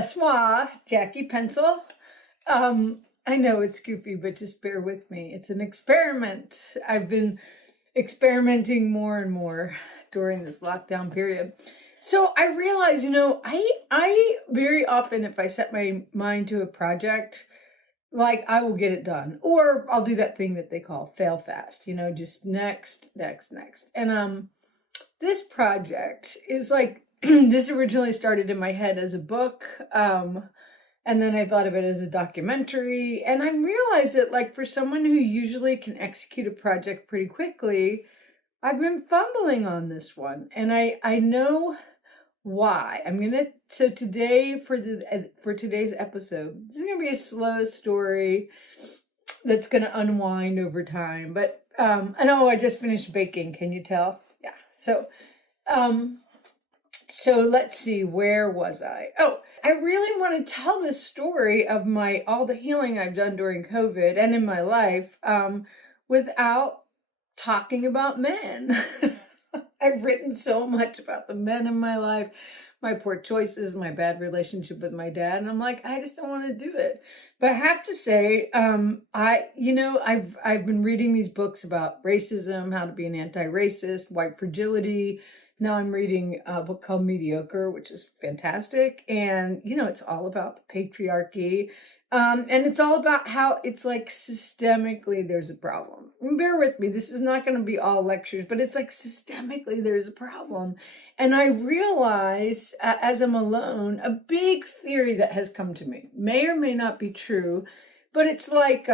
C'est moi, Jackie Pencil. I know it's goofy, but just bear with me. It's an experiment. I've been experimenting more and more during this lockdown period. So I realize, I very often, if I set my mind to a project, like I will get it done, or I'll do that thing that they call fail fast, just next. And this project is like, this originally started in my head as a book. And then I thought of it as a documentary. And I realized that, like, for someone who usually can execute a project pretty quickly, I've been fumbling on this one. And I know why. So today, for today's episode, this is gonna be a slow story that's gonna unwind over time. But I know I just finished baking. Can you tell? Yeah. So let's see, where was I? Oh, I really want to tell this story of all the healing I've done during COVID and in my life without talking about men. I've written so much about the men in my life, my poor choices, my bad relationship with my dad, and I'm like, I just don't want to do it. But I have to say, I've been reading these books about racism, how to be an anti-racist, white fragility. Now I'm reading a book called Mediocre, which is fantastic. And, it's all about the patriarchy. And it's all about how it's like systemically there's a problem. And bear with me, this is not going to be all lectures, but it's like systemically there's a problem. And I realize as I'm alone, a big theory that has come to me may or may not be true, but it's like,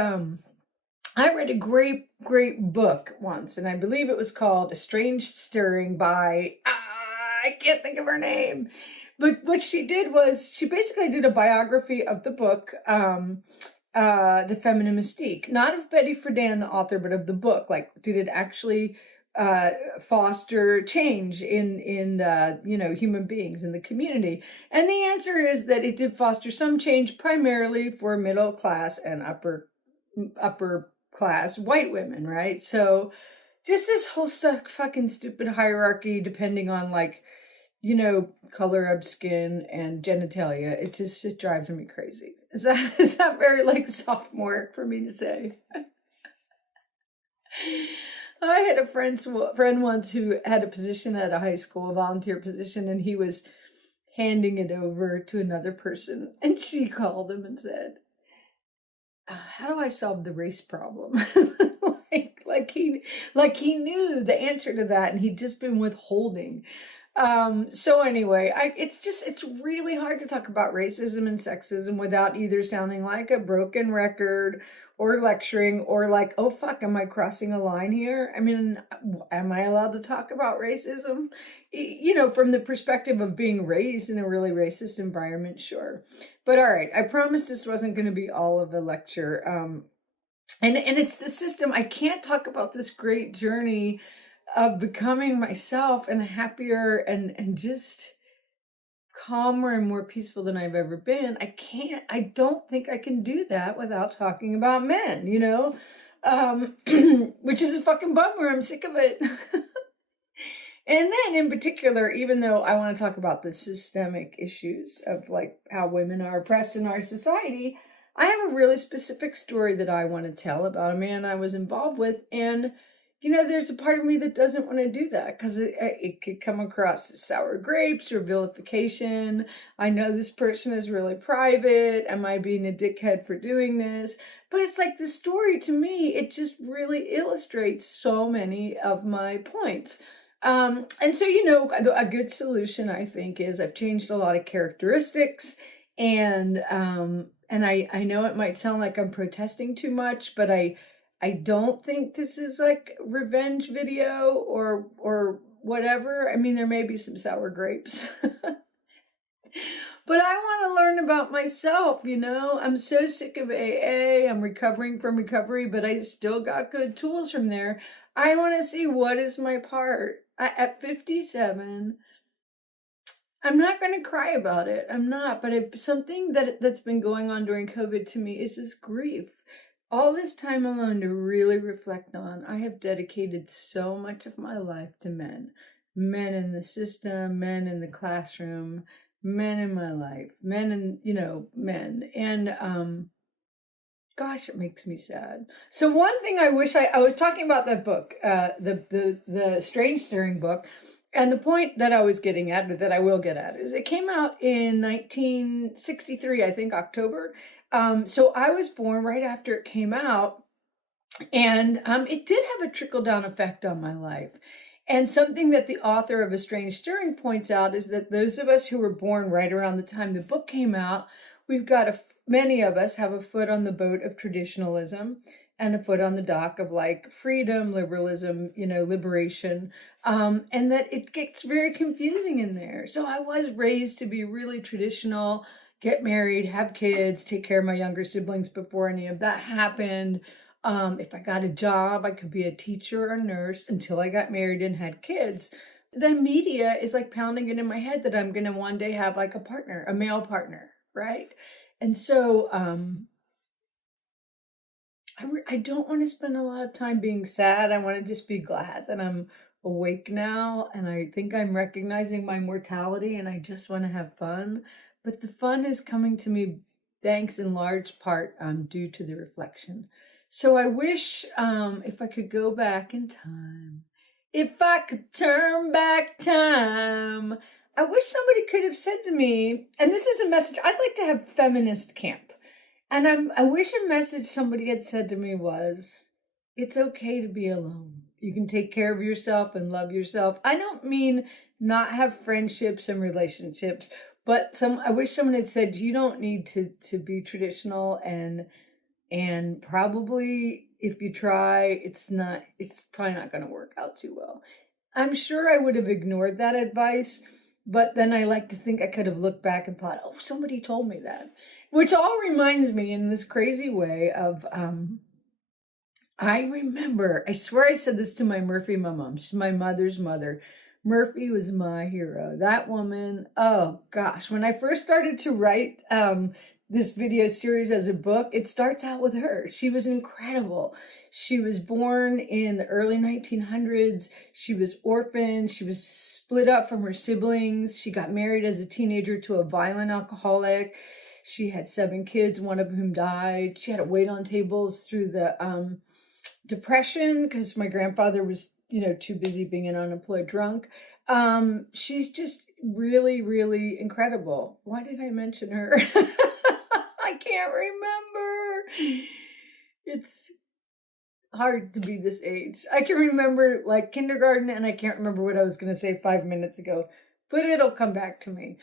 I read a great book once, and I believe it was called A Strange Stirring by, I can't think of her name. But what she did was she basically did a biography of the book, The Feminine Mystique. Not of Betty Friedan, the author, but of the book. Like, did it actually foster change in human beings in the community? And the answer is that it did foster some change, primarily for middle class and upper class white women, right? So just this whole fucking stupid hierarchy depending on color of skin and genitalia. It drives me crazy. Is that very like sophomoric for me to say? I had a friend once who had a position at a high school, a volunteer position, and he was handing it over to another person, and she called him and said, how do I solve the race problem? like he knew the answer to that, and he'd just been withholding. So anyway, it's really hard to talk about racism and sexism without either sounding like a broken record or lecturing or like, oh fuck, am I crossing a line here? I mean, am I allowed to talk about racism? From the perspective of being raised in a really racist environment, sure. But all right, I promised this wasn't going to be all of a lecture. And it's the system. I can't talk about this great journey of becoming myself and happier and just calmer and more peaceful than I've ever been. I don't think I can do that without talking about men, which is a fucking bummer. I'm sick of it. And then in particular, even though I want to talk about the systemic issues of like how women are oppressed in our society, I have a really specific story that I want to tell about a man I was involved with. And there's a part of me that doesn't want to do that because it could come across as sour grapes or vilification. I know this person is really private. Am I being a dickhead for doing this? But it's like the story to me, it just really illustrates so many of my points. And so, a good solution, I think, is I've changed a lot of characteristics, and I know it might sound like I'm protesting too much, but I don't think this is like revenge video or whatever. I mean, there may be some sour grapes, but I want to learn about myself. I'm so sick of AA. I'm recovering from recovery, but I still got good tools from there. I want to see what is my part. At 57, I'm not going to cry about it. I'm not. But if something that's been going on during COVID to me is this grief. All this time alone to really reflect on. I have dedicated so much of my life to men. Men in the system, men in the classroom, men in my life, men and, men. And, gosh, it makes me sad. So one thing I wish I was talking about that book, the Strange Stirring book, and the point that I was getting at, but that I will get at, is it came out in 1963, I think, October. So I was born right after it came out, and it did have a trickle-down effect on my life. And something that the author of A Strange Stirring points out is that those of us who were born right around the time the book came out, we've got many of us have a foot on the boat of traditionalism and a foot on the dock of like freedom, liberalism, liberation, and that it gets very confusing in there. So I was raised to be really traditional, get married, have kids, take care of my younger siblings before any of that happened. If I got a job, I could be a teacher or a nurse until I got married and had kids. The media is like pounding it in my head that I'm going to one day have like a partner, a male partner, right? And so I don't want to spend a lot of time being sad. I want to just be glad that I'm awake now, and I think I'm recognizing my mortality, and I just want to have fun. But the fun is coming to me thanks in large part due to the reflection. So I wish if I could go back in time, if I could turn back time, I wish somebody could have said to me, and this is a message, I'd like to have feminist camp. And I wish a message somebody had said to me was, it's okay to be alone. You can take care of yourself and love yourself. I don't mean not have friendships and relationships, but I wish someone had said, you don't need to be traditional, and probably if you try, it's probably not going to work out too well. I'm sure I would have ignored that advice, but then I like to think I could have looked back and thought, oh, somebody told me that. Which all reminds me in this crazy way of, I remember, I swear I said this to my Murphy mom. She's my mother's mother. Murphy was my hero. That woman, oh gosh, when I first started to write this video series as a book, it starts out with her. She was incredible. She was born in the early 1900s. She was orphaned. She was split up from her siblings. She got married as a teenager to a violent alcoholic. She had 7 kids, one of whom died. She had to wait on tables through the Depression because my grandfather was, too busy being an unemployed drunk. She's just really, really incredible. Why did I mention her? I can't remember. It's hard to be this age. I can remember like kindergarten, and I can't remember what I was going to say 5 minutes ago, but it'll come back to me.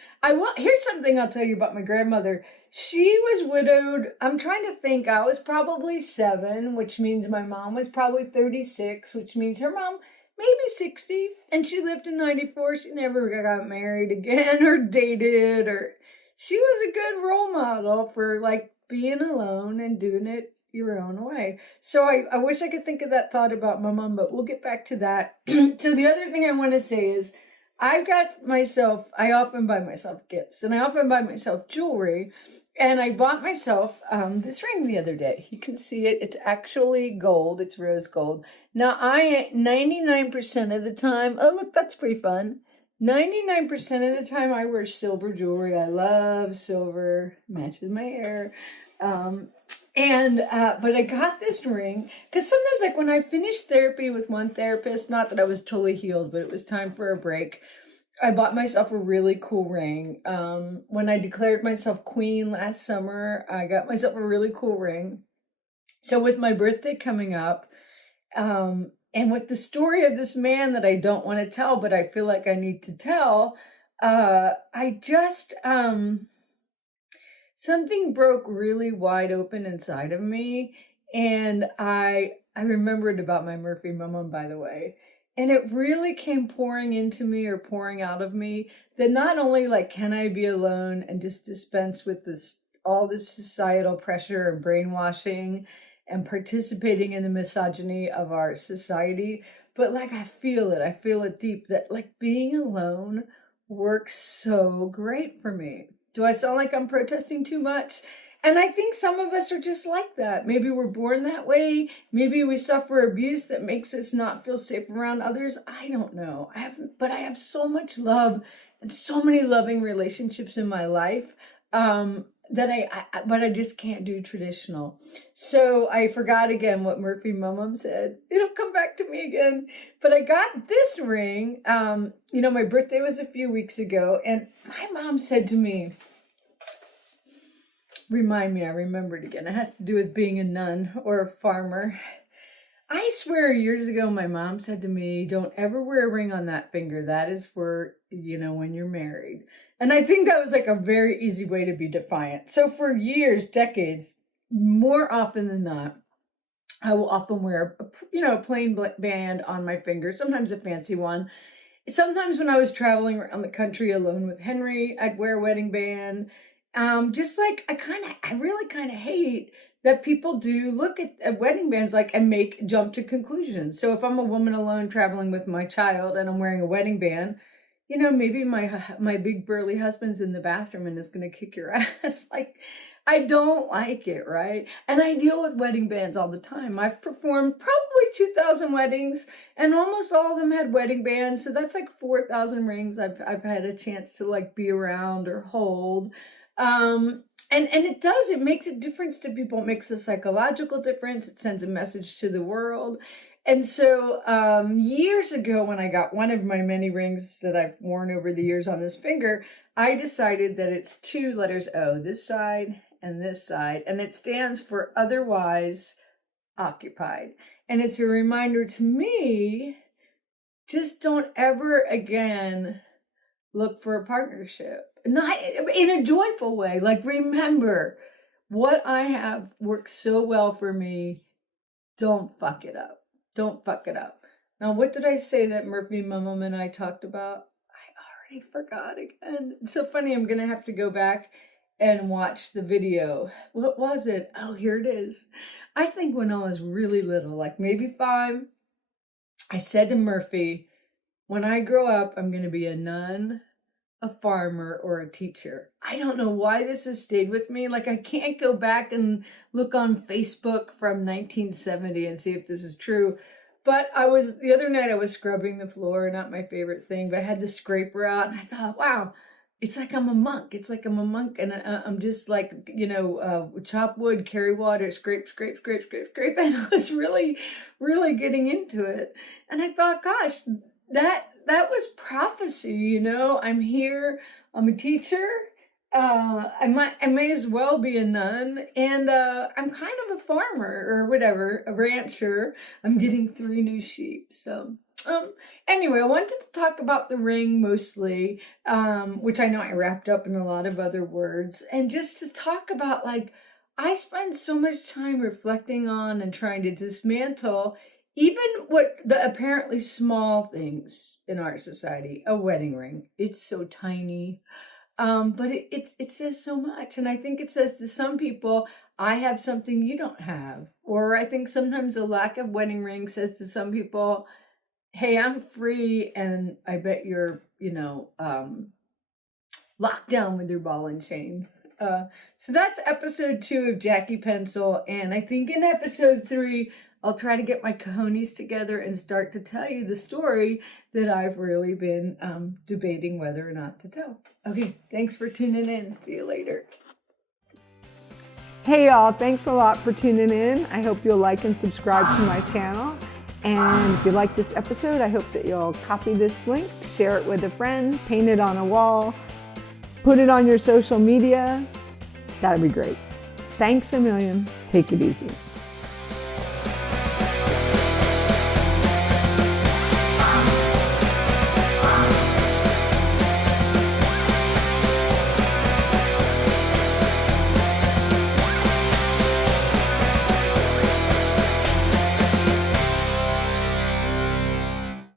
Here's something I'll tell you about my grandmother. She was widowed. I'm trying to think. I was probably 7, which means my mom was probably 36, which means her mom maybe 60, and she lived in 94. She never got married again or dated, or she was a good role model for like being alone and doing it your own way. So I wish I could think of that thought about my mom, but we'll get back to that. So the other thing I want to say is I often buy myself gifts, and I often buy myself jewelry. And I bought myself this ring the other day. You can see it. It's actually gold. It's rose gold. Now, 99% of the time, oh, look, that's pretty fun. 99% of the time, I wear silver jewelry. I love silver. Matches my hair. But I got this ring because sometimes, like when I finished therapy with one therapist, not that I was totally healed, but it was time for a break, I bought myself a really cool ring. When I declared myself queen last summer, I got myself a really cool ring. So with my birthday coming up, and with the story of this man that I don't want to tell, but I feel like I need to tell, I just, something broke really wide open inside of me. And I remembered about my Murphy mama, by the way. And it really came pouring into me or pouring out of me that not only like, can I be alone and just dispense with all this societal pressure and brainwashing and participating in the misogyny of our society, but like I feel it deep that like being alone works so great for me. Do I sound like I'm protesting too much? And I think some of us are just like that. Maybe we're born that way. Maybe we suffer abuse that makes us not feel safe around others. I don't know. I have so much love and so many loving relationships in my life. But I just can't do traditional. So I forgot again what Murphy Mum said. It'll come back to me again. But I got this ring. My birthday was a few weeks ago, and my mom said to me, remind me, I remembered again. It has to do with being a nun or a farmer. I swear years ago, my mom said to me, don't ever wear a ring on that finger. That is for, when you're married. And I think that was like a very easy way to be defiant. So for years, decades, more often than not, I will often wear a plain band on my finger, sometimes a fancy one. Sometimes when I was traveling around the country alone with Henry, I'd wear a wedding band. I really kind of hate that people do look at wedding bands and jump to conclusions. So if I'm a woman alone traveling with my child and I'm wearing a wedding band, maybe my big burly husband's in the bathroom and is going to kick your ass. I don't like it, right? And I deal with wedding bands all the time. I've performed probably 2,000 weddings, and almost all of them had wedding bands. So that's 4,000 rings I've had a chance to be around or hold. And it makes a difference to people. It makes a psychological difference. It sends a message to the world. And so years ago, when I got one of my many rings that I've worn over the years on this finger, I decided that it's 2 letters O, this side, and it stands for otherwise occupied. And it's a reminder to me, just don't ever again look for a partnership. Not in a joyful way. Remember, what I have worked so well for me, don't fuck it up. Don't fuck it up. Now, what did I say that Murphy Mum and I talked about? I already forgot again. It's so funny. I'm going to have to go back and watch the video. What was it? Oh, here it is. I think when I was really little, maybe 5, I said to Murphy, when I grow up, I'm going to be a nun, a farmer, or a teacher. I don't know why this has stayed with me. I can't go back and look on Facebook from 1970 and see if this is true. But the other night I was scrubbing the floor, not my favorite thing, but I had the scraper out and I thought, wow, it's like I'm a monk. It's like I'm a monk and I'm just chop wood, carry water, scrape. And I was really, really getting into it. And I thought, gosh, that was prophecy, I'm here, I'm a teacher, I may as well be a nun, and I'm kind of a farmer or whatever, a rancher. I'm getting 3 new sheep. So anyway, I wanted to talk about the ring mostly, which I know I wrapped up in a lot of other words, and just to talk about I spend so much time reflecting on and trying to dismantle even what the apparently small things in our society. A wedding ring, it's so tiny, but it says so much. And I think it says to some people, I have something you don't have. Or I think sometimes a lack of wedding ring says to some people, hey, I'm free, and I bet you're, locked down with your ball and chain. So that's episode 2 of Jackie Pencil. And I think in episode 3, I'll try to get my cojones together and start to tell you the story that I've really been debating whether or not to tell. Okay, thanks for tuning in. See you later. Hey y'all, thanks a lot for tuning in. I hope you'll like and subscribe to my channel. And if you like this episode, I hope that you'll copy this link, share it with a friend, paint it on a wall, put it on your social media. That'd be great. Thanks a million. Take it easy.